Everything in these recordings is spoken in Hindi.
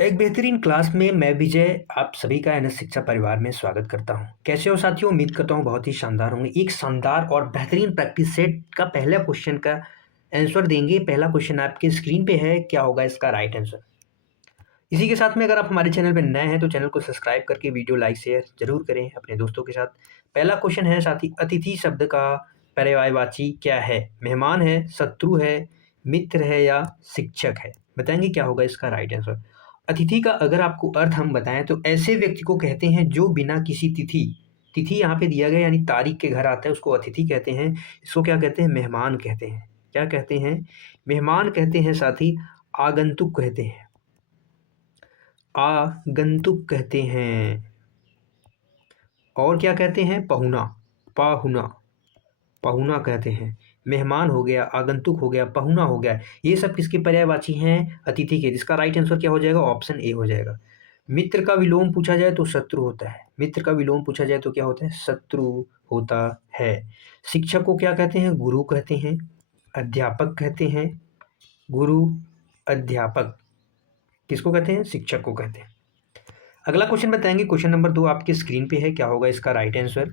एक बेहतरीन क्लास में मैं विजय आप सभी का एनएस शिक्षा परिवार में स्वागत करता हूं। कैसे हो साथियों? उम्मीद करता हूं बहुत ही शानदार होंगे। एक शानदार और बेहतरीन प्रैक्टिस सेट का पहला क्वेश्चन का आंसर देंगे। पहला क्वेश्चन आपके स्क्रीन पे है, क्या होगा इसका राइट आंसर। इसी के साथ में अगर आप हमारे चैनल पर नए हैं तो चैनल को सब्सक्राइब करके वीडियो लाइक शेयर जरूर करें अपने दोस्तों के साथ। पहला क्वेश्चन है साथी, अतिथि शब्द का पर्यायवाची क्या है? मेहमान है, शत्रु है, मित्र है या शिक्षक है? बताएंगे क्या होगा इसका राइट आंसर। अतिथि का अगर आपको अर्थ हम बताएं तो ऐसे व्यक्ति को कहते हैं जो बिना किसी तिथि तिथि यहाँ पे दिया गया यानी तारीख के घर आता है, उसको अतिथि कहते हैं। इसको क्या कहते हैं? मेहमान कहते हैं। क्या कहते हैं? मेहमान कहते हैं साथी। आगंतुक कहते हैं। आगंतुक कहते हैं। और क्या कहते हैं? पहुना। पाहुना। पहुना कहते हैं। मेहमान हो गया, आगंतुक हो गया, पहुना हो गया, ये सब किसके पर्यायवाची हैं? अतिथि के। जिसका राइट आंसर क्या हो जाएगा? ऑप्शन ए हो जाएगा। मित्र का विलोम पूछा जाए तो शत्रु होता है। मित्र का विलोम पूछा जाए तो क्या होता है? शत्रु होता है। शिक्षक को क्या कहते हैं? गुरु कहते हैं। अध्यापक कहते हैं। गुरु, अध्यापक किसको कहते हैं? शिक्षक को कहते हैं। अगला क्वेश्चन बताएंगे। क्वेश्चन नंबर 2 आपके स्क्रीन पे है, क्या होगा इसका राइट आंसर।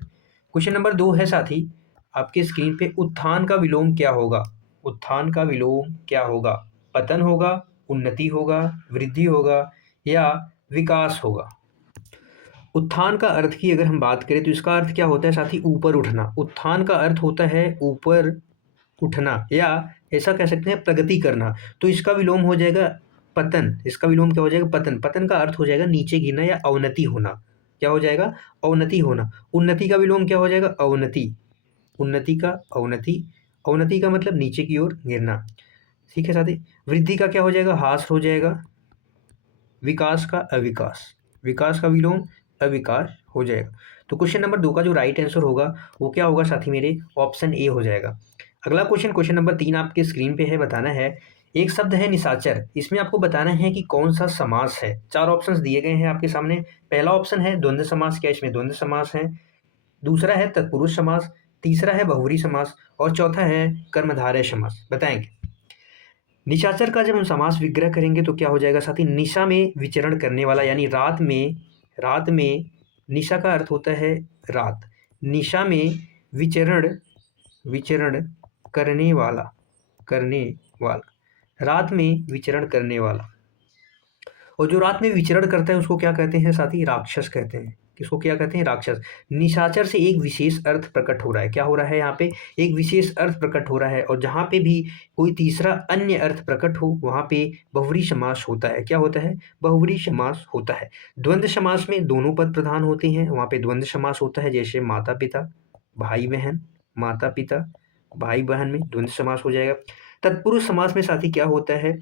क्वेश्चन नंबर 2 है साथी आपके स्क्रीन पे, उत्थान का विलोम क्या होगा? उत्थान का विलोम क्या होगा? पतन होगा, उन्नति होगा, वृद्धि होगा या विकास होगा? उत्थान का अर्थ की अगर हम बात करें तो इसका अर्थ क्या होता है साथी? ऊपर उठना। उत्थान का अर्थ होता है ऊपर उठना या ऐसा कह सकते हैं प्रगति करना। तो इसका विलोम हो जाएगा पतन। इसका विलोम क्या हो जाएगा? पतन। पतन का अर्थ हो जाएगा नीचे गिरना या अवनति होना। क्या हो जाएगा? अवनति होना। उन्नति का विलोम क्या हो जाएगा? अवनति। उन्नति का अवनति। अवनति का मतलब नीचे की ओर गिरना। ठीक है साथी। वृद्धि का क्या हो जाएगा? ह्रास हो जाएगा। विकास का अविकास। विकास का विलोम अविकास हो जाएगा। तो क्वेश्चन नंबर 2 का जो राइट आंसर होगा वो क्या होगा साथी मेरे? ऑप्शन ए हो जाएगा। अगला क्वेश्चन, क्वेश्चन नंबर 3 आपके स्क्रीन पे है। बताना है, एक शब्द है निशाचर, इसमें आपको बताना है कि कौन सा समास है। 4 ऑप्शंस दिए गए हैं आपके सामने। पहला ऑप्शन है द्वंद्व समास, क्या इसमें द्वंद्व समास है? दूसरा है तत्पुरुष समास, तीसरा है बहुव्रीहि समास और चौथा है कर्मधारय समास। बताएंगे। निशाचर का जब हम समास विग्रह करेंगे तो क्या हो जाएगा साथी? निशा में विचरण करने वाला, यानी रात में निशा का अर्थ होता है रात। निशा में विचरण विचरण करने वाला, रात में विचरण करने वाला। और जो रात में विचरण करता है उसको क्या कहते हैं साथी? राक्षस कहते हैं। किसको क्या कहते हैं? राक्षस। निशाचर से एक विशेष अर्थ प्रकट हो रहा है। क्या हो रहा है यहाँ पे? एक विशेष अर्थ प्रकट हो रहा है। और जहाँ पे भी कोई तीसरा अन्य अर्थ प्रकट हो वहाँ पे बहुव्रीहि समास होता है। क्या होता है? बहुव्रीहि समास होता है। द्वंद्व समास में दोनों पद प्रधान होते हैं, वहाँ पे द्वंद्व समास होता है। जैसे माता पिता, भाई बहन, माता पिता, भाई बहन में द्वंद्व समास हो जाएगा। तत्पुरुष समास में साथी क्या होता है?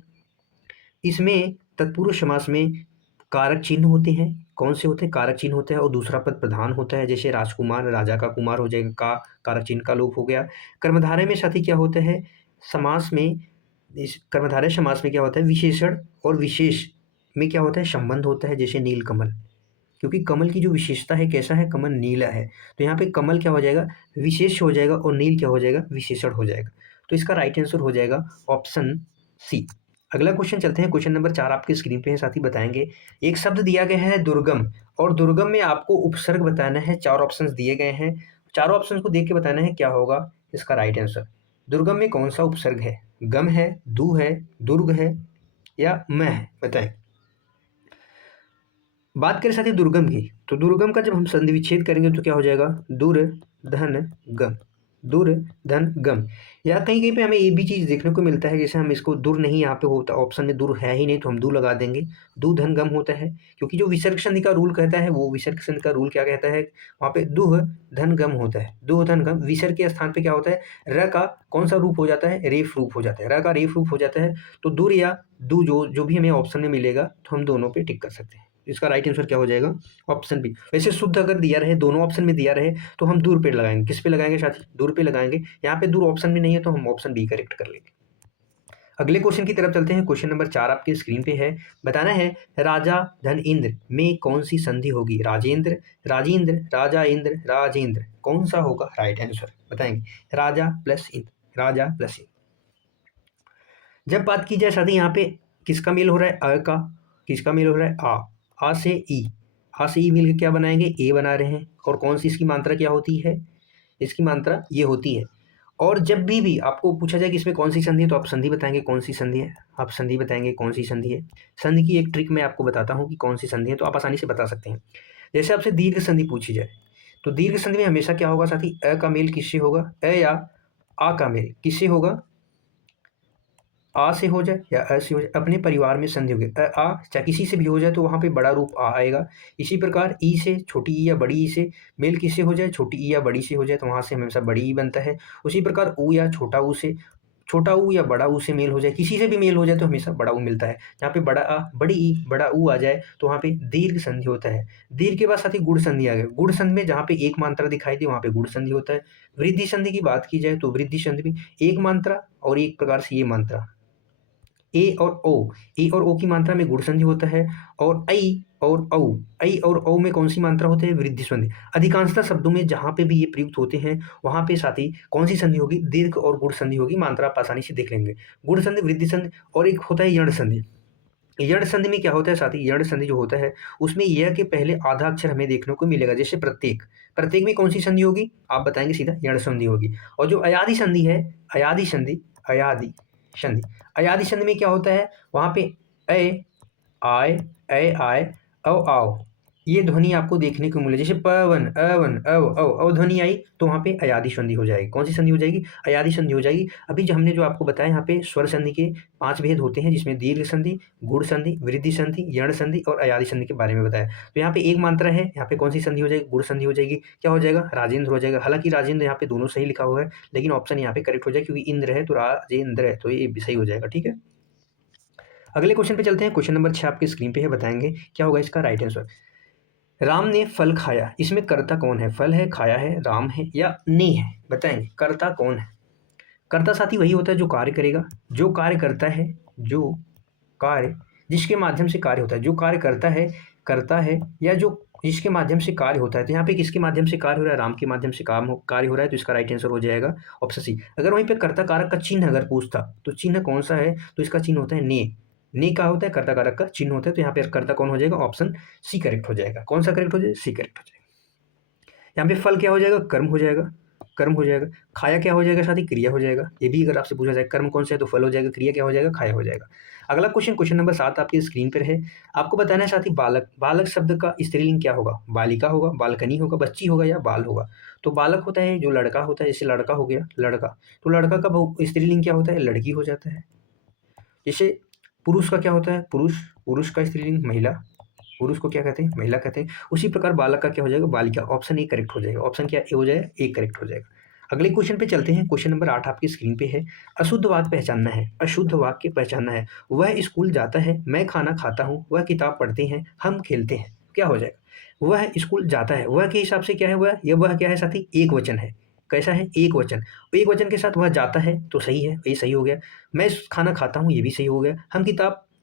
इसमें तत्पुरुष समास में कारक चिन्ह होते हैं। कौन से होते हैं? कारक चिन्ह होता है और दूसरा पद प्रधान होता है। जैसे राजकुमार, राजा का कुमार हो जाएगा, का कारक चिन्ह का लोप हो गया। कर्मधारय में साथी क्या होता है? समास में, इस कर्मधारय समास में क्या होता है? विशेषण और विशेष में क्या होता है? संबंध होता है। जैसे नील कमल, क्योंकि कमल की जो विशेषता है कैसा है? कमल नीला है। तो यहाँ पे कमल क्या हो जाएगा? विशेष हो जाएगा और नील क्या हो जाएगा? विशेषण हो जाएगा। तो इसका राइट आंसर हो जाएगा ऑप्शन सी। अगला क्वेश्चन चलते हैं। क्वेश्चन नंबर 4 आपके स्क्रीन पे है साथी। बताएंगे, एक शब्द दिया गया है दुर्गम, और दुर्गम में आपको उपसर्ग बताना है। 4 ऑप्शंस दिए गए हैं। चारों ऑप्शंस को देख के बताना है क्या होगा इसका राइट आंसर। दुर्गम में कौन सा उपसर्ग है? गम है, दु है, दुर्ग है या म है? बताएं। बात करें साथी दुर्गम की, तो दुर्गम का जब हम संधि विच्छेद करेंगे तो क्या हो जाएगा? दुर धन गम। दुर धन गम। या कहीं कहीं पे हमें ये भी चीज़ देखने को मिलता है, जैसे हम इसको दुर नहीं, यहाँ पे होता ऑप्शन में दुर है ही नहीं तो हम दू लगा देंगे। दू धन गम होता है, क्योंकि जो विसर्ग संधि का रूल कहता है वो विसर्ग संधि का रूल क्या कहता है? वहाँ पे दुह धन गम होता है। दुह धन गम, विसर्ग के स्थान पे क्या होता है? र का कौन सा रूप हो जाता है? रेफ रूप हो जाता है। र का रेफ रूप हो जाता है। तो दुर या दू जो भी हमें ऑप्शन में मिलेगा तो हम दोनों पे टिक कर सकते हैं। इसका राइट आंसर क्या हो जाएगा? Option B. वैसे शुद्ध अगर दिया रहे, दोनों ऑप्शन में दिया रहे तो हम दूर पे लगाएंगे। किस पे लगाएंगे साथी? दूर पे लगाएंगे। यहाँ पे दूर ऑप्शन में नहीं है तो हम ऑप्शन बी करेक्ट कर लेंगे। अगले क्वेश्चन की तरफ चलते हैं। क्वेश्चन नंबर 4 आपके स्क्रीन पे है। बताना है, राजा धन इंद्र में कौन सी संधि होगी? राजेंद्र, राजेंद्र, राजा इंद्र, राजेंद्र, कौन सा होगा राइट आंसर? बताएंगे। राजा प्लस इंद्र, राजा प्लस इंद्र। जब बात की जाए साथी यहाँ पे किसका मेल हो रहा है? अ का, किसका मेल हो रहा है? आ से ई, आ से ई मिल के क्या बनाएंगे? ए बना रहे हैं। और कौन सी इसकी मात्रा क्या होती है? इसकी मात्रा ये होती है। और जब भी आपको पूछा जाए कि इसमें कौन सी संधि है, तो आप संधि बताएंगे कौन सी संधि है, आप संधि बताएंगे कौन सी संधि है। संधि की एक ट्रिक मैं आपको बताता हूँ कि कौन सी संधि है, तो आप आसानी से बता सकते हैं। जैसे आपसे दीर्घ संधि पूछी जाए, तो दीर्घ संधि में हमेशा क्या होगा साथी? अ का मेल किससे होगा? अ या आ का मेल किससे होगा? आ से हो जाए या अ से हो जाए, अपने परिवार में संधि होगी आ, चाहे किसी से भी हो जाए तो वहाँ पे बड़ा रूप आ आएगा। इसी प्रकार ई से, छोटी ई या बड़ी ई से मेल किससे हो जाए? छोटी ई या बड़ी से हो जाए तो वहाँ से हमेशा बड़ी ई बनता है। उसी प्रकार ऊ या छोटा ऊ से, छोटा ऊ या बड़ा ऊ से मेल हो जाए, किसी से भी मेल हो जाए तो हमेशा बड़ा ऊ मिलता है। यहाँ पे बड़ा आ, बड़ी ई, बड़ा ऊ आ जाए तो वहाँ पे दीर्घ संधि होता है। दीर्घ के बाद साथ ही गुण संधि आ गया। गुण संधि में जहाँ पे एक मात्रा दिखाई दे वहाँ पे गुण संधि होता है। वृद्धि संधि की बात की जाए तो वृद्धि संधि में एक मात्रा और एक प्रकार से ये मात्रा ए और ओ, ए और ओ की मात्रा में गुण संधि होता है। और ऐ और औ में कौन सी मात्रा होती है? वृद्धि संधि। अधिकांशतः शब्दों में जहाँ पे भी ये प्रयुक्त होते हैं वहाँ पे साथ ही कौन सी संधि होगी? दीर्घ और गुण संधि होगी। मात्रा आप आसानी से देख लेंगे। गुण संधि, वृद्धि संधि, और एक होता है यण संधि। यण संधि में क्या होता है साथी? यण संधि जो होता है उसमें यह के पहले आधा अक्षर हमें देखने को मिलेगा। जैसे प्रत्येक, प्रत्येक में कौन सी संधि होगी? आप बताएंगे सीधा यण संधि होगी। और जो अयादि संधि है, अयादि संधि, अयादि संधि, अयादि संधि में क्या होता है? वहाँ पे ए आय, ए आय, औ आओ, ये ध्वनि आपको देखने को मिले। जैसे पवन, अवन, अव ध्वनि आई तो वहाँ पे अयादि संधि हो जाएगी। कौन सी संधि हो जाएगी? अयादि संधि हो जाएगी। अभी जो हमने जो आपको बताया यहाँ पे स्वर संधि के 5 भेद होते हैं, जिसमें दीर्घ संधि, गुण संधि, वृद्धि संधि, यण संधि और अयादि संधि के बारे में बताया। तो यहाँ पे एक मात्रा है, यहाँ पे कौन सी संधि हो जाएगी? गुण संधि हो जाएगी। क्या हो जाएगा? राजेंद्र हो जाएगा। हालांकि राजेंद्र यहाँ पे दोनों सही लिखा हुआ है, लेकिन ऑप्शन यहाँ पे करेक्ट हो जाएगा क्योंकि इंद्र है तो राजेंद्र है, तो ये भी सही हो जाएगा। ठीक है, अगले क्वेश्चन पे चलते हैं। क्वेश्चन नंबर 6 आपके स्क्रीन पे है, बताएंगे क्या होगा इसका राइट आंसर। राम ने फल खाया, इसमें कर्ता कौन है? फल है, खाया है, राम है या ने है? बताएंगे कर्ता कौन है? कर्ता साथी वही होता है जो कार्य करेगा, जो कार्य करता है, जो कार्य, जिसके माध्यम से कार्य होता है, जो कार्य करता है या जो जिसके माध्यम से कार्य होता है। तो यहाँ पे किसके माध्यम से कार्य हो रहा है? राम के माध्यम से कार्य हो रहा है, तो इसका राइट आंसर हो जाएगा ऑप्शन सी। अगर वहीं पे कर्ता कारक का चिन्ह अगर पूछता तो चिन्ह कौन सा है? तो इसका चिन्ह होता है ने का होता है, कर्ता कारक का चिन्ह होता है। तो यहाँ पे कर्ता कौन हो जाएगा? ऑप्शन सी करेक्ट हो जाएगा। कौन सा करेक्ट हो जाएगा? सी करेक्ट हो जाएगा। यहाँ पे फल क्या हो जाएगा? कर्म हो जाएगा, कर्म हो जाएगा। खाया क्या हो जाएगा साथी? क्रिया हो जाएगा। ये भी अगर आपसे पूछा जाए कर्म कौन सा है तो फल हो जाएगा, क्रिया क्या हो जाएगा? खाया हो जाएगा। अगला क्वेश्चन, क्वेश्चन नंबर 7 आपकी स्क्रीन पर है। आपको बताना है साथी बालक, बालक शब्द का स्त्रीलिंग क्या होगा? बालिका होगा, बालकनी होगा, बच्ची होगा या बाल होगा? तो बालक होता है जो लड़का होता है, जैसे लड़का हो गया लड़का, तो लड़का का स्त्रीलिंग क्या होता है? लड़की हो जाता है। जैसे पुरुष का क्या होता है? पुरुष, पुरुष का स्त्रीलिंग महिला, पुरुष को क्या कहते हैं? महिला कहते हैं। उसी प्रकार बालक का क्या हो जाएगा? बालिका। ऑप्शन ए करेक्ट हो जाएगा। ऑप्शन क्या ए हो जाएगा? ए करेक्ट हो जाएगा। अगले क्वेश्चन पे चलते हैं। क्वेश्चन नंबर 8 आपकी स्क्रीन पे है। अशुद्ध वाक्य पहचानना है, अशुद्ध वाक्य पहचानना है। वह स्कूल जाता है, मैं खाना खाता हूँ, वह किताब पढ़ते हैं, हम खेलते हैं। क्या हो जाएगा? वह स्कूल जाता है, वह के हिसाब से क्या है? वह क्या है साथी? एक वचन है। कैसा है? एक वचन। एक वचन के साथ वह जाता है तो सही है, ये सही हो गया। मैं खाना खाता हूँ, ये भी सही हो गया।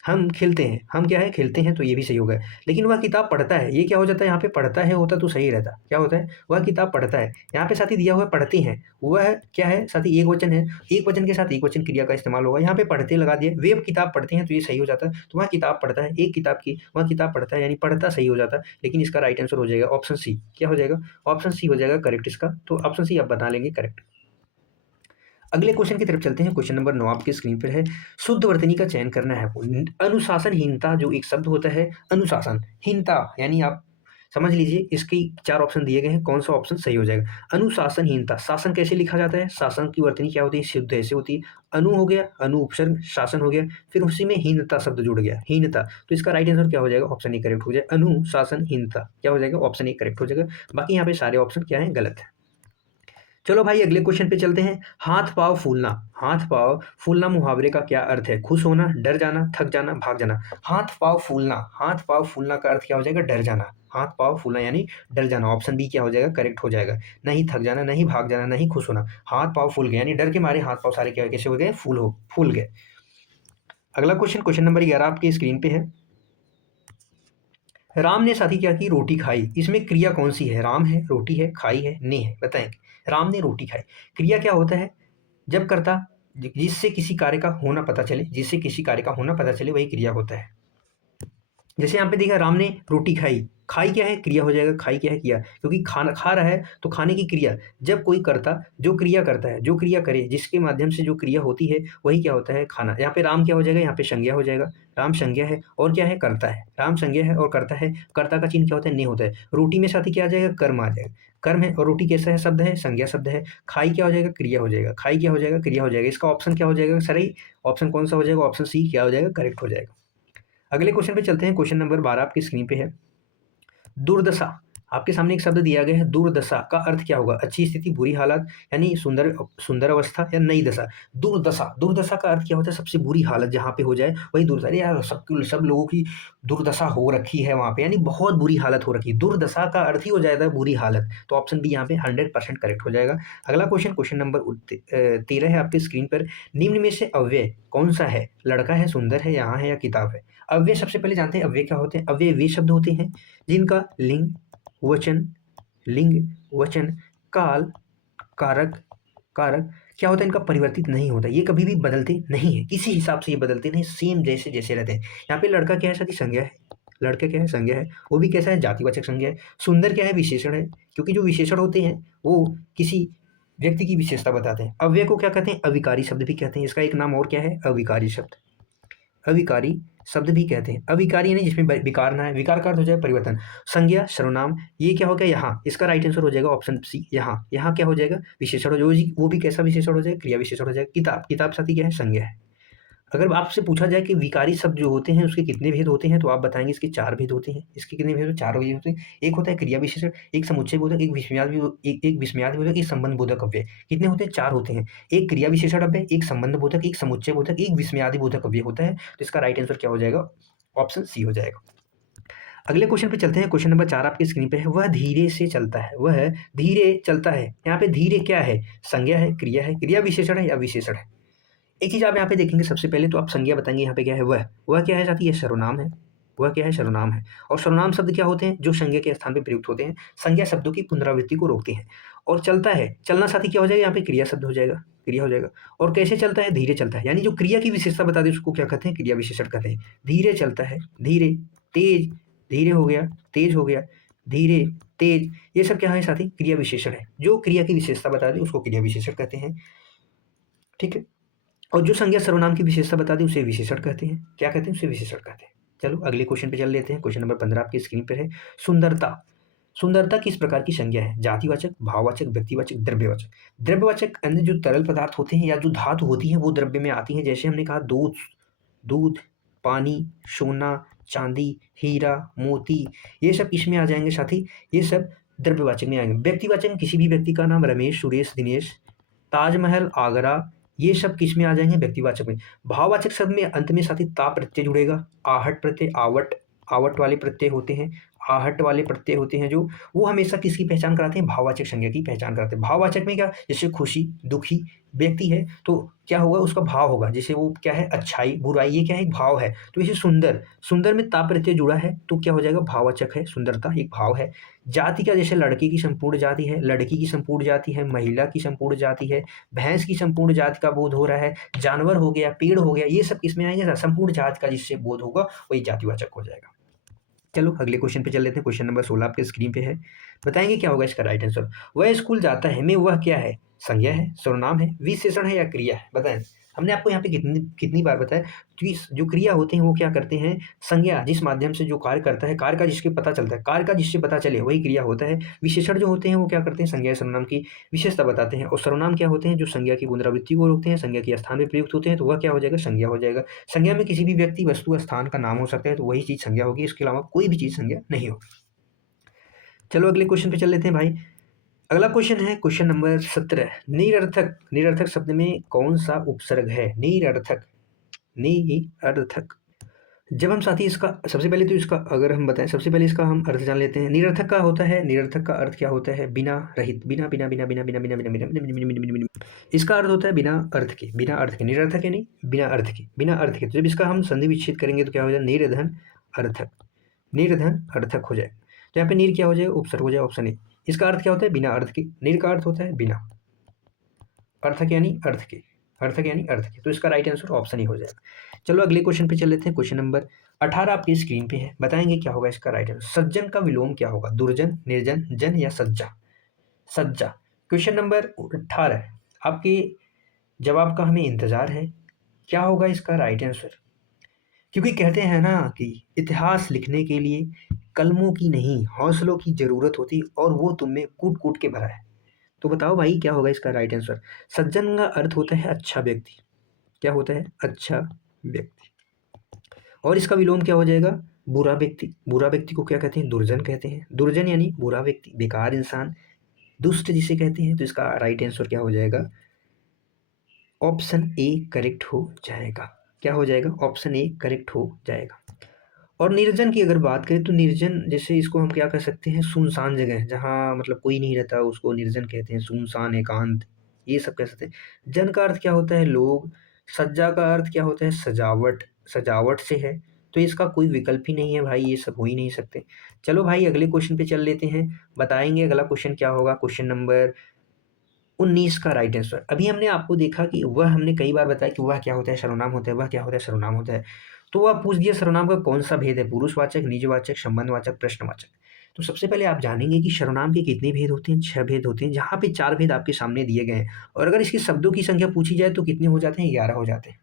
हम खेलते हैं, हम क्या है? खेलते हैं, तो ये भी सही हो गया। लेकिन वह किताब पढ़ता है, ये क्या हो जाता है? यहाँ पे पढ़ता है होता तो सही रहता। क्या होता है? वह किताब पढ़ता है। यहाँ पे साथी दिया हुआ है पढ़ते हैं, वह क्या है साथी? एक वचन है। एक वचन के साथ एक वचन क्रिया का इस्तेमाल होगा। यहाँ पे पढ़ते लगा दिए, वे किताब पढ़ते हैं तो ये सही हो जाता है। तो वह किताब पढ़ता है, एक किताब की, वह किताब पढ़ता है, यानी पढ़ता सही हो जाता है। लेकिन इसका राइट आंसर हो जाएगा ऑप्शन सी। क्या हो जाएगा? ऑप्शन सी हो जाएगा करेक्ट इसका। तो ऑप्शन सी आप बता लेंगे करेक्ट। अगले क्वेश्चन की तरफ चलते हैं। क्वेश्चन नंबर 9 आपकी स्क्रीन पर है। शुद्ध वर्तनी का चयन करना है आपको। अनुशासनहीनता जो एक शब्द होता है, अनुशासनहीनता, यानी आप समझ लीजिए इसकी 4 ऑप्शन दिए गए हैं, कौन सा ऑप्शन सही हो जाएगा? अनुशासनहीनता, शासन कैसे लिखा जाता है? शासन की वर्तनी क्या होती है? शुद्ध ऐसे होती है। अनु हो गया, अनु उपसर्ग, शासन हो गया, फिर उसी में हीनता शब्द जुड़ गया, हीनता। तो इसका राइट आंसर क्या हो जाएगा? ऑप्शन ए करेक्ट हो जाएगा। अनुशासनहीनता क्या हो जाएगा? ऑप्शन ए करेक्ट हो जाएगा। बाकी यहाँ पे सारे ऑप्शन क्या है? गलत है। चलो भाई अगले क्वेश्चन पे चलते हैं। हाथ पाँव फूलना, हाथ पाँव फूलना मुहावरे का क्या अर्थ है? खुश होना, डर जाना, थक जाना, भाग जाना। हाथ पाँव फूलना, हाथ पाँव फूलना का अर्थ क्या हो जाएगा? डर जाना। हाथ पाँव फूलना यानी डर जाना। ऑप्शन बी क्या हो जाएगा? करेक्ट हो जाएगा। नहीं थक जाना, नहीं भाग जाना, नहीं खुश होना, हाथ पाँव फूल गए यानी डर के मारे हाथ पाँव सारे क्या कैसे हो गए? फूल गए। अगला क्वेश्चन, क्वेश्चन नंबर 11 आपकी स्क्रीन पे है। राम ने साथी क्या की? रोटी खाई। इसमें क्रिया कौन सी है? राम है, रोटी है, खाई है, ने है? बताएंगे। राम ने रोटी खाई, क्रिया क्या होता है? जब कर्ता जिससे किसी कार्य का होना पता चले, जिससे किसी कार्य का होना पता चले वही क्रिया होता है। जैसे यहाँ पे देखा, राम ने रोटी खाई, खाई क्या है, क्रिया हो जाएगा, खाई क्या है, किया, क्योंकि खाना खा रहा है तो खाने की क्रिया। जब कोई कर्ता जो क्रिया करता है, जो क्रिया करे, जिसके माध्यम से जो क्रिया होती है, वही क्या होता है, खाना। यहाँ पे राम क्या हो जाएगा, यहाँ पे संज्ञा हो जाएगा, राम संज्ञा है और क्या है, कर्ता है। राम संज्ञा है और कर्ता है, कर्ता का चिन्ह क्या होता है, ने होता है। रोटी में साथी क्या आ जाएगा, कर्म आ जाएगा, कर्म है, और रोटी कैसा है, शब्द है, संज्ञा शब्द है। खाई क्या हो जाएगा, क्रिया हो जाएगा, खाई क्या हो जाएगा, क्रिया हो जाएगा। इसका ऑप्शन क्या हो जाएगा, सही ऑप्शन कौन सा हो जाएगा, ऑप्शन सी क्या हो जाएगा, करेक्ट हो जाएगा। अगले क्वेश्चन पे चलते हैं। क्वेश्चन नंबर 12 आपकी स्क्रीन पे है। दुर्दशा, आपके सामने एक शब्द दिया गया है, दुर्दशा का अर्थ क्या होगा, अच्छी स्थिति, बुरी हालत, यानी सुंदर सुंदर अवस्था या नई दशा। दुर्दशा, दुर्दशा का अर्थ क्या होता है, सबसे बुरी हालत जहाँ पे हो जाए वही दुर्दशा। अरे यार, सब लोगों की दुर्दशा हो रखी है वहाँ पे, यानी बहुत बुरी हालत हो रखी है। दुर्दशा का अर्थ ही हो जाएगा बुरी हालत, तो ऑप्शन बी यहाँ पे 100% करेक्ट हो जाएगा। अगला क्वेश्चन, क्वेश्चन नंबर 13 है आपके स्क्रीन पर। निम्न में से अव्यय कौन सा है, लड़का है, सुंदर है, यहाँ है या किताब है। अव्यय सबसे पहले जानते हैं अव्यय क्या होते हैं। अव्यय वे शब्द होते हैं जिनका लिंग वचन काल कारक कारक क्या होता है, इनका परिवर्तित नहीं होता, ये कभी भी बदलते नहीं है, किसी हिसाब से ये बदलते नहीं, सेम जैसे जैसे रहते हैं। यहाँ पे लड़का क्या है, साथी संज्ञा है, लड़का क्या है, संज्ञा है, वो भी कैसा है, जातिवाचक संज्ञा है। सुंदर क्या है, विशेषण है, क्योंकि जो विशेषण होते हैं वो किसी व्यक्ति की विशेषता बताते हैं। अव्यय को क्या कहते हैं, अविकारी शब्द भी कहते हैं, इसका एक नाम और क्या है, अविकारी शब्द, अविकारी शब्द भी कहते हैं। अविकारी यानी जिसमें विकार ना है, विकार का अर्थ हो जाए परिवर्तन। संज्ञा सर्वनाम, ये क्या हो गया, यहाँ, इसका राइट आंसर हो जाएगा ऑप्शन सी, यहाँ। यहाँ क्या हो जाएगा, विशेषण, जो वो भी कैसा विशेषण हो जाएगा, क्रिया विशेषण हो जाएगा। किताब, किताब साथी क्या है, संज्ञा है। अगर आपसे पूछा जाए कि विकारी शब्द जो होते हैं उसके कितने भेद होते हैं, तो आप बताएंगे इसके 4 भेद होते हैं। इसके कितने भेद, 4 भेद होते हैं। एक होता है क्रिया विशेषण, एक समुच्चय बोधक, एक विस्मयादि बोधक, एक संबंध बोधक अव्यय। कितने होते हैं, 4 होते हैं। एक क्रिया विशेषण अव्यय, एक संबंध बोधक, एक समुच्चय बोधक, एक विस्मयादि बोधक अव्यय होता है। तो इसका राइट आंसर क्या हो जाएगा, ऑप्शन सी हो जाएगा। अगले क्वेश्चन पे चलते हैं। क्वेश्चन नंबर 4 आपकी स्क्रीन पे है। वह धीरे से चलता है, वह धीरे चलता है। यहाँ पे धीरे क्या है, संज्ञा है, क्रिया विशेषण है या विशेषण है। एक चीज आप यहाँ पे देखेंगे, सबसे पहले तो आप संज्ञा बताएंगे, यहाँ पे क्या है, वह क्या है साथी, ये सर्वनाम है, वह क्या है, सर्वनाम है। और सर्वनाम शब्द क्या होते हैं, जो संज्ञा के स्थान पे प्रयुक्त होते हैं, संज्ञा शब्दों की पुनरावृत्ति को रोकते हैं। और चलता है, चलना साथी क्या हो जाएगा, यहाँ पे क्रिया शब्द हो जाएगा, क्रिया हो जाएगा। और कैसे चलता है, धीरे चलता है, यानी जो क्रिया की विशेषता बता दे उसको क्या कहते हैं, क्रिया विशेषण कहते हैं। धीरे चलता है, धीरे, तेज, धीरे हो गया, तेज हो गया, धीरे, तेज, ये सब क्या है साथी, क्रिया विशेषण है। जो क्रिया की विशेषता बता दे उसको क्रिया विशेषण कहते हैं, ठीक है। और जो संज्ञा सर्वनाम की विशेषता बता दी उसे विशेषण कहते हैं, क्या कहते हैं, उसे विशेषण कहते हैं। चलो अगले क्वेश्चन पे चल लेते हैं। क्वेश्चन नंबर 15 आपकी स्क्रीन पर है। सुंदरता, सुंदरता किस प्रकार की संज्ञा है, जातिवाचक, भाववाचक, व्यक्तिवाचक, द्रव्यवाचक। द्रव्यवाचक अन्य जो तरल पदार्थ होते हैं या जो धातु होती है वो द्रव्य में आती हैं, जैसे हमने कहा दूध, दूध, पानी, सोना, चांदी, हीरा, मोती, ये सब इसमें आ जाएंगे साथी, ये सब द्रव्यवाचक में आएंगे। व्यक्तिवाचक में किसी भी व्यक्ति का नाम, रमेश, सुरेश, दिनेश, ताजमहल, आगरा, ये सब किस में आ जाएंगे, व्यक्तिवाचक में। भाववाचक शब्द में अंत में साथी ता प्रत्यय जुड़ेगा, आहट प्रत्यय, आवट, आवट वाले प्रत्यय होते हैं, आहट वाले प्रत्यय होते हैं जो, वो हमेशा किसकी पहचान कराते हैं, भाववाचक संज्ञा की पहचान कराते हैं। भाववाचक में क्या, जैसे खुशी, दुखी व्यक्ति है तो क्या होगा, उसका भाव होगा, जैसे वो क्या है, अच्छाई, बुराई, ये क्या है, एक भाव है। तो जैसे सुंदर, सुंदर में ता प्रत्यय जुड़ा है तो क्या हो जाएगा, भाववाचक है, सुंदरता एक भाव है। जाति का, जैसे लड़के की संपूर्ण जाति है, लड़की की संपूर्ण जाति है, महिला की संपूर्ण जाति है, भैंस की संपूर्ण जाति का बोध हो रहा है, जानवर हो गया, पेड़ हो गया, ये सब किसमें आएंगे, संपूर्ण जाति का जिससे बोध होगा वही जातिवाचक हो जाएगा। चलो अगले क्वेश्चन पे चल लेते हैं। क्वेश्चन नंबर 16 आपके स्क्रीन पे है। बताएंगे क्या होगा इसका राइट आंसर। वह स्कूल जाता है में वह क्या है, संज्ञा है, सर्वनाम है, विशेषण है या क्रिया है, बताएं। हमने आपको यहाँ पे कितनी कितनी बार बताया कि जो क्रिया होते हैं वो क्या करते हैं, संज्ञा जिस माध्यम से जो कार्य करता है, कार्य का जिसके पता चलता है, कार्य का जिससे पता चले वही क्रिया होता है। विशेषण जो होते हैं वो क्या करते हैं, संज्ञा सर्वनाम की विशेषता बताते हैं। और सर्वनाम क्या होते हैं, जो संज्ञा की पुनरावृत्ति को रोकते हैं, संज्ञा के स्थान में प्रयुक्त होते हैं, तो वह क्या हो जाएगा, संज्ञा हो जाएगा। संज्ञा में किसी भी व्यक्ति, वस्तु, स्थान का नाम हो सकता है, तो वही चीज संज्ञा होगी, इसके अलावा कोई भी चीज संज्ञा नहीं होगी। चलो अगले क्वेश्चन पे चल लेते हैं भाई। अगला क्वेश्चन है क्वेश्चन नंबर 17। निरर्थक, निरर्थक शब्द में कौन सा उपसर्ग है, निरर्थक, निरर्थक। जब हम साथी इसका सबसे पहले तो इसका अगर हम बताएं, सबसे पहले इसका हम अर्थ जान लेते हैं। निरर्थक का होता है, निरर्थक का अर्थ क्या होता है, बिना रहित, बिना बिना बिना बिना बिना बिना बिना बिना बिना बिना बिना बिना बिना, इसका अर्थ होता है बिना अर्थ के, बिना अर्थ के। निरर्थक है नहीं, बिना अर्थ के, बिना अर्थ के। तो जब इसका हम संधि विच्छेद करेंगे तो क्या हो जाएगा, निर्धन अर्थक, निर्धन अर्थक हो जाए। तो यहाँ पे नीर क्या हो जाएगा, उपसर्ग हो जाएगा, ऑप्शन ए। इसका अर्थ क्या होता है, बिना अर्थ के। नीर का अर्थ होता है बिना, अर्थक यानी अर्थ के, अर्थक यानी अर्थ के। तो इसका राइट आंसर ऑप्शन ही हो जाएगा। चलो अगले क्वेश्चन पे चल लेते हैं। क्वेश्चन नंबर 18 आपकी स्क्रीन पे है, बताएंगे क्या होगा इसका राइट आंसर। सज्जन का विलोम क्या होगा, दुर्जन, निर्जन, जन या सज्जा। सज्जा। क्वेश्चन नंबर 18 आपके जवाब का हमें इंतजार है, क्या होगा इसका राइट आंसर। क्योंकि कहते हैं ना कि इतिहास लिखने के लिए कलमों की नहीं हौसलों की जरूरत होती, और वो तुमने कूट कूट के भरा है। तो बताओ भाई क्या होगा इसका राइट आंसर। सज्जन का अर्थ होता है अच्छा व्यक्ति, क्या होता है, अच्छा व्यक्ति। और इसका विलोम क्या हो जाएगा, बुरा व्यक्ति। बुरा व्यक्ति को क्या कहते हैं, दुर्जन कहते हैं। दुर्जन यानी बुरा व्यक्ति, बेकार इंसान, दुष्ट जिसे कहते हैं। तो इसका राइट आंसर क्या हो जाएगा, ऑप्शन ए करेक्ट हो जाएगा। क्या हो जाएगा, ऑप्शन ए करेक्ट हो जाएगा। और निर्जन की अगर बात करें तो निर्जन जैसे इसको हम क्या कह सकते हैं, सुनसान जगह जहाँ मतलब कोई नहीं रहता उसको निर्जन कहते हैं, सुनसान एकांत, ये सब कह सकते हैं। जन का अर्थ क्या होता है, लोग। सज्जा का अर्थ क्या होता है, सजावट, सजावट से है। तो इसका कोई विकल्प ही नहीं है भाई, ये सब हो ही नहीं सकते। चलो भाई अगले क्वेश्चन पे चल लेते हैं, बताएंगे अगला क्वेश्चन क्या होगा। क्वेश्चन नंबर 19 का राइट आंसर। अभी हमने आपको देखा कि वह, हमने कई बार बताया कि वह क्या होता है, सर्वनाम होता है। वह क्या होता है, सर्वनाम होता है। तो वह पूछ दिया सर्वनाम का कौन सा भेद है, पुरुषवाचक, निजवाचक, संबंधवाचक, प्रश्नवाचक। तो सबसे पहले आप जानेंगे कि सर्वनाम के कितने भेद होते हैं, 6 भेद होते हैं, जहाँ पे 4 भेद आपके सामने दिए गए हैं। और अगर इसके शब्दों की संख्या पूछी जाए तो कितने हो जाते हैं, 11 हो जाते हैं।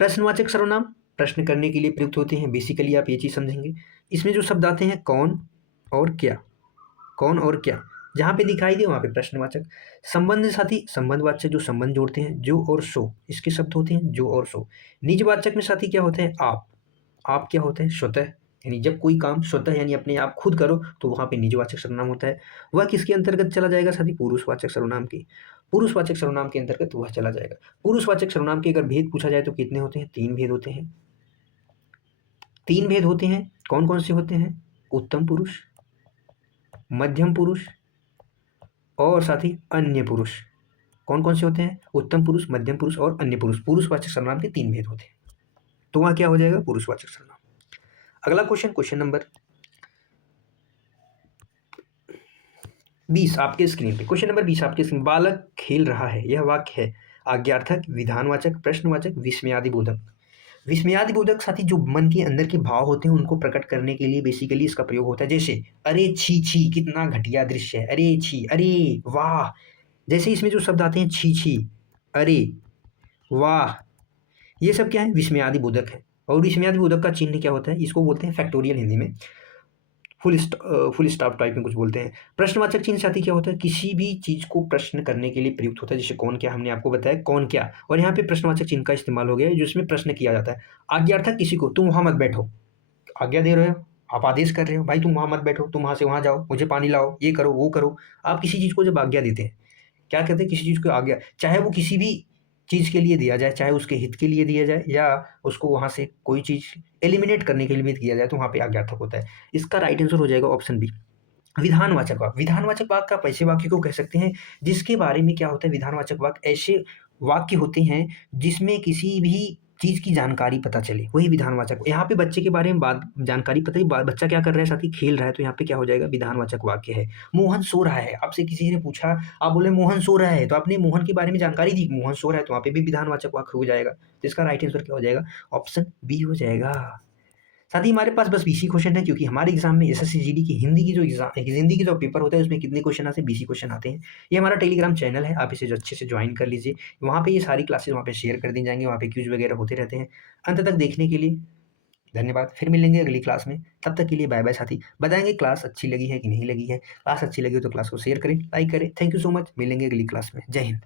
प्रश्नवाचक सर्वनाम प्रश्न करने के लिए प्रयुक्त होते हैं, बेसिकली आप ये चीज समझेंगे। इसमें जो शब्द आते हैं कौन और क्या, कौन और क्या, जहाँ पे दिखाई दे वहाँ पे प्रश्नवाचक। संबंध साथी, संबंधवाचक जो संबंध जोड़ते हैं, जो और सो इसके शब्द होते हैं, जो और सो। निजवाचक में साथी क्या होते हैं, आप क्या होते हैं, स्वतः, यानी जब कोई काम स्वतः यानी अपने आप खुद करो तो वहाँ पे निजवाचक सर्वनाम होता है। वह किसके अंतर्गत चला जाएगा साथी, पुरुषवाचक सर्वनाम के। पुरुषवाचक सर्वनाम के अंतर्गत वह चला जाएगा। पुरुषवाचक सर्वनाम के अगर भेद पूछा जाए तो कितने होते हैं, 3 भेद होते हैं। 3 भेद होते हैं, कौन कौन से होते हैं, उत्तम पुरुष, मध्यम पुरुष और साथ ही अन्य पुरुष। कौन कौन से होते हैं, उत्तम पुरुष, मध्यम पुरुष और अन्य पुरुष। पुरुषवाचक सर्वनाम के 3 भेद होते हैं। तो वहाँ क्या हो जाएगा, पुरुषवाचक सर्वनाम। अगला क्वेश्चन, क्वेश्चन नंबर 20 आपके स्क्रीन पे। क्वेश्चन नंबर 20 आपके स्क्रीन। बालक खेल रहा है, यह वाक्य है आज्ञार्थक, विधानवाचक, प्रश्नवाचक, विस्मयादिबोधक। विस्मयादिबोधक साथी जो मन के अंदर के भाव होते हैं उनको प्रकट करने के लिए बेसिकली इसका प्रयोग होता है। जैसे अरे छी छी कितना घटिया दृश्य है, अरे छी, अरे वाह। जैसे इसमें जो शब्द आते हैं छी छी, अरे, वाह, ये सब क्या है, विस्मयादिबोधक है। और विस्मयादिबोधक का चिन्ह क्या होता है, इसको बोलते हैं फैक्टोरियल, हिंदी में फुल स्टॉप टाइप में कुछ बोलते हैं। प्रश्नवाचक चिन्ह साथी क्या होता है, किसी भी चीज को प्रश्न करने के लिए प्रयुक्त होता है। जैसे कौन क्या, हमने आपको बताया कौन क्या, और यहाँ पे प्रश्नवाचक चिन्ह का इस्तेमाल हो गया है जिसमें प्रश्न किया जाता है। आज्ञार्थक किसी को, तुम वहां मत बैठो, आज्ञा दे रहे हो, आप आदेश कर रहे हो, भाई तुम वहां मत बैठो, तुम वहां से वहां जाओ, मुझे पानी लाओ, ये करो वो करो। आप किसी चीज को जब आज्ञा देते हैं, क्या कहते हैं, किसी चीज को आज्ञा, चाहे वो किसी भी चीज के लिए दिया जाए, चाहे उसके हित के लिए दिया जाए या उसको वहां से कोई चीज एलिमिनेट करने के लिए भी किया जाए, तो वहां पे आज्ञार्थक होता है। इसका राइट आंसर हो जाएगा ऑप्शन बी, विधानवाचक वाक्य। विधानवाचक वाक्य आप ऐसे वाक्य को कह सकते हैं जिसके बारे में क्या होता है, विधानवाचक वाक्य ऐसे वाक्य होते हैं जिसमें किसी भी चीज की जानकारी पता चले, वही विधानवाचक। यहाँ पे बच्चे के बारे में बात जानकारी पता है, बच्चा क्या कर रहा है साथी, खेल रहा है, तो यहाँ पे क्या हो जाएगा, विधानवाचक वाक्य है। मोहन सो रहा है, आपसे किसी ने पूछा, आप बोले मोहन सो रहा है, तो आपने मोहन के बारे में जानकारी दी, मोहन सो रहा है, तो वहाँ पे भी विधानवाचक वाक्य हो जाएगा। तो इसका राइट आंसर क्या हो जाएगा, ऑप्शन बी हो जाएगा। साथ ही हमारे पास बस 20 ही क्वेश्चन है, क्योंकि हमारे एग्जाम में एसएससी जीडी की हिंदी की जो एग्जाम, हिंदी की जो पेपर होता है उसमें कितने क्वेश्चन आते हैं, 20 ही क्वेश्चन आते हैं। ये हमारा टेलीग्राम चैनल है, आप इसे जो अच्छे से ज्वाइन कर लीजिए। वहाँ पे ये सारी क्लासेस वहाँ पे शेयर कर दी जाएंगे, वहाँ पे क्यूज वगैरह होते रहते हैं। अंत तक देखने के लिए धन्यवाद, फिर मिलेंगे अगली क्लास में। तब तक के लिए बाय बाय साथी। बताएंगे क्लास अच्छी लगी है कि नहीं लगी है। क्लास अच्छी लगी हो तो क्लास को शेयर करें, लाइक करें। थैंक यू सो मच, मिलेंगे अगली क्लास में। जय हिंद।